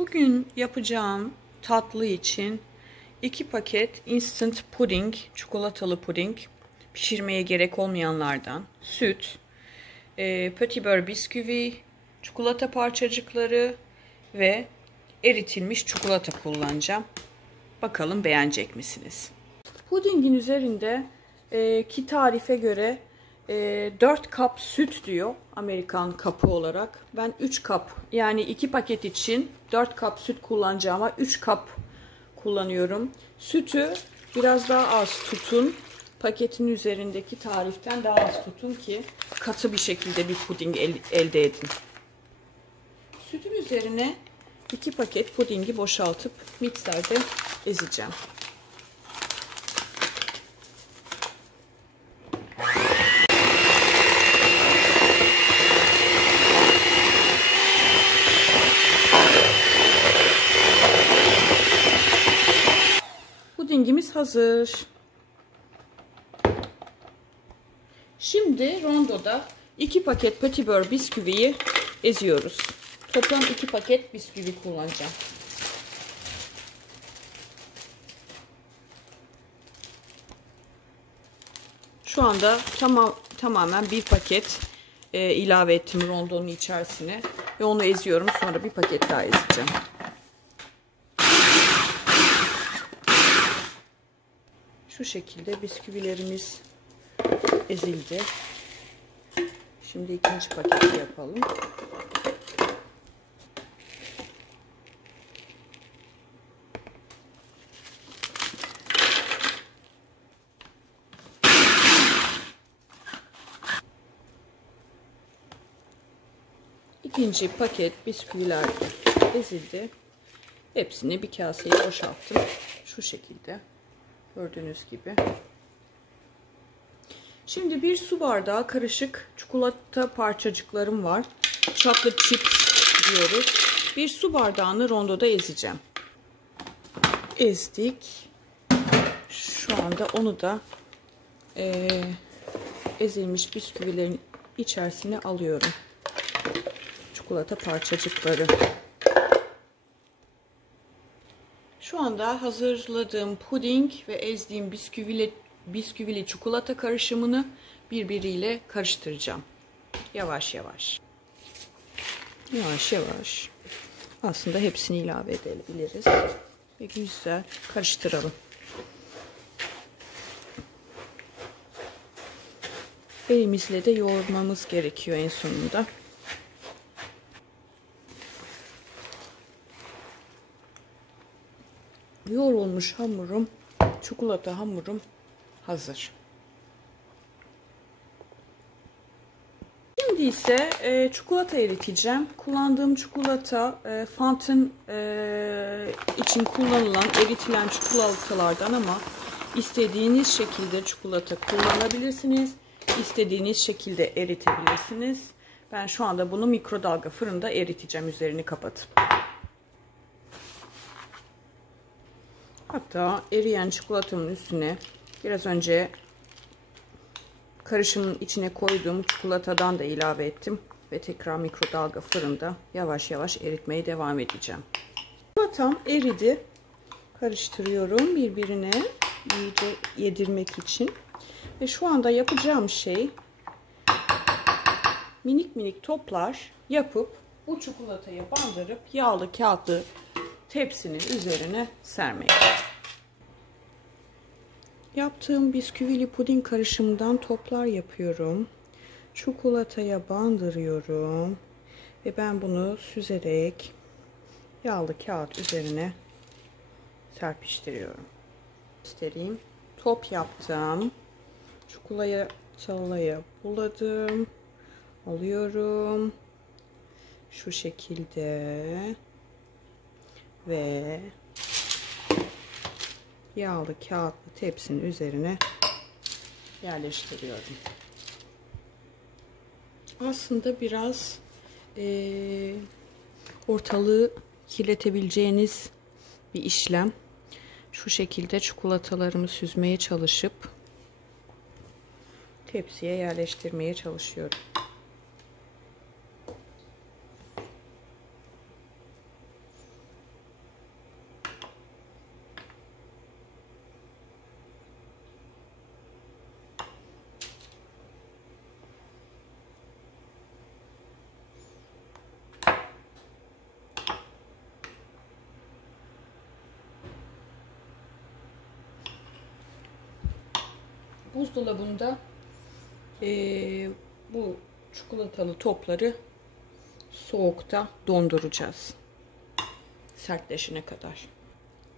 Bugün yapacağım tatlı için 2 paket instant puding, çikolatalı puding, pişirmeye gerek olmayanlardan, süt, petit beurre bisküvi, çikolata parçacıkları ve eritilmiş çikolata kullanacağım. Bakalım beğenecek misiniz? Pudingin üzerinde ki tarife göre 4 kap süt diyor Amerikan kapı olarak. Ben 3 kap, yani 2 paket için 4 kap süt kullanacağıma 3 kap kullanıyorum. Sütü biraz daha az tutun. Paketin üzerindeki tariften daha az tutun ki katı bir şekilde bir puding elde edin. Sütün üzerine 2 paket pudingi boşaltıp mikserde ezeceğim. Pudingimiz hazır. Şimdi rondoda 2 paket petit beurre bisküviyi eziyoruz. Toplam 2 paket bisküvi kullanacağım. Şu anda tamamen 1 paket ilave ettim rondonun içerisine ve onu eziyorum. Sonra bir paket daha ezeceğim. Şu şekilde bisküvilerimiz ezildi. Şimdi ikinci paketi yapalım. İkinci paket bisküviler ezildi. Hepsini bir kaseye boşalttım. Şu şekilde. Gördüğünüz gibi. Şimdi bir su bardağı karışık çikolata parçacıklarım var. Chocolate chips diyoruz. Bir su bardağını rondoda ezeceğim. Ezdik. Şu anda onu da ezilmiş bisküvilerin içerisine alıyorum. Çikolata parçacıkları. Şu anda hazırladığım puding ve ezdiğim bisküvili çikolata karışımını birbiriyle karıştıracağım. Yavaş yavaş. Yavaş yavaş. Aslında hepsini ilave edebiliriz. Ve güzel karıştıralım. Elimizle de yoğurmamız gerekiyor en sonunda. Yoğrulmuş hamurum, çikolata hamurum hazır. Şimdi ise çikolata eriteceğim. Kullandığım çikolata Fountain için kullanılan eritilen çikolatalardan ama istediğiniz şekilde çikolata kullanabilirsiniz. İstediğiniz şekilde eritebilirsiniz. Ben şu anda bunu mikrodalga fırında eriteceğim, üzerini kapatıp. Hatta eriyen çikolatamın üstüne biraz önce karışımın içine koyduğum çikolatadan da ilave ettim. Ve tekrar mikrodalga fırında yavaş yavaş eritmeye devam edeceğim. Çikolatam eridi. Karıştırıyorum birbirine iyice yedirmek için. Ve şu anda yapacağım şey minik minik toplar yapıp bu çikolatayı bandırıp yağlı kağıtlı tepsinin üzerine sermek. Yaptığım bisküvili puding karışımından toplar yapıyorum. Çikolataya bandırıyorum. Ve ben bunu süzerek yağlı kağıt üzerine serpiştiriyorum. Göstereyim. Top yaptım. Çikolataya buladım. Alıyorum. Şu şekilde. Ve yağlı kağıtlı tepsinin üzerine yerleştiriyorum. Aslında biraz ortalığı kirletebileceğiniz bir işlem. Şu şekilde çikolatalarımı süzmeye çalışıp tepsiye yerleştirmeye çalışıyorum. Buzdolabında bu çikolatalı topları soğukta donduracağız. Sertleşene kadar.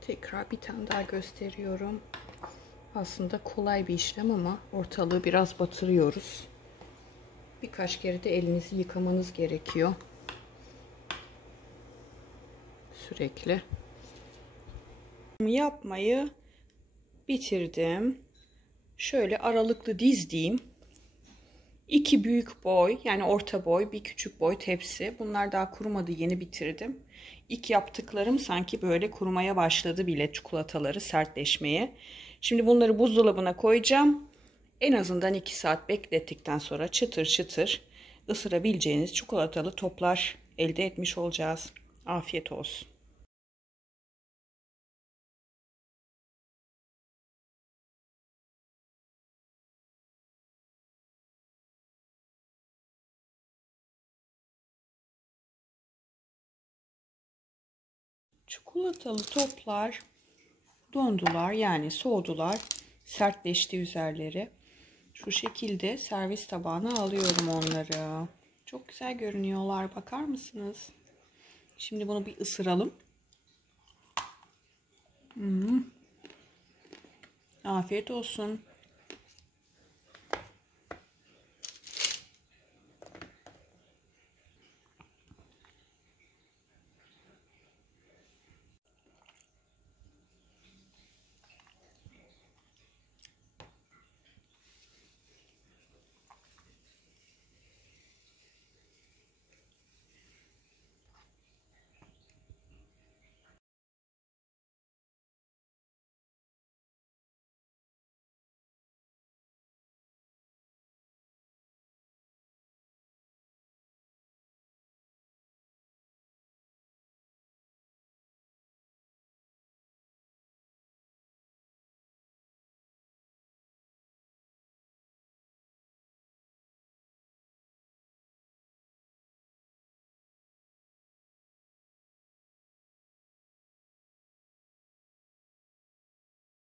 Tekrar bir tane daha gösteriyorum. Aslında kolay bir işlem ama ortalığı biraz batırıyoruz. Birkaç kere de elinizi yıkamanız gerekiyor. Sürekli. Yapmayı bitirdim. Şöyle aralıklı dizdiğim 2 büyük boy, yani orta boy, bir küçük boy tepsi. Bunlar daha kurumadı, yeni bitirdim. İlk yaptıklarım sanki böyle kurumaya başladı bile, çikolataları sertleşmeye. Şimdi bunları buzdolabına koyacağım. En azından 2 saat beklettikten sonra çıtır çıtır ısırabileceğiniz çikolatalı toplar elde etmiş olacağız. Afiyet olsun. Çikolatalı toplar dondular, yani soğudular. Sertleşti üzerleri. Şu şekilde servis tabağına alıyorum onları. Çok güzel görünüyorlar. Bakar mısınız? Şimdi bunu bir ısıralım. Afiyet olsun.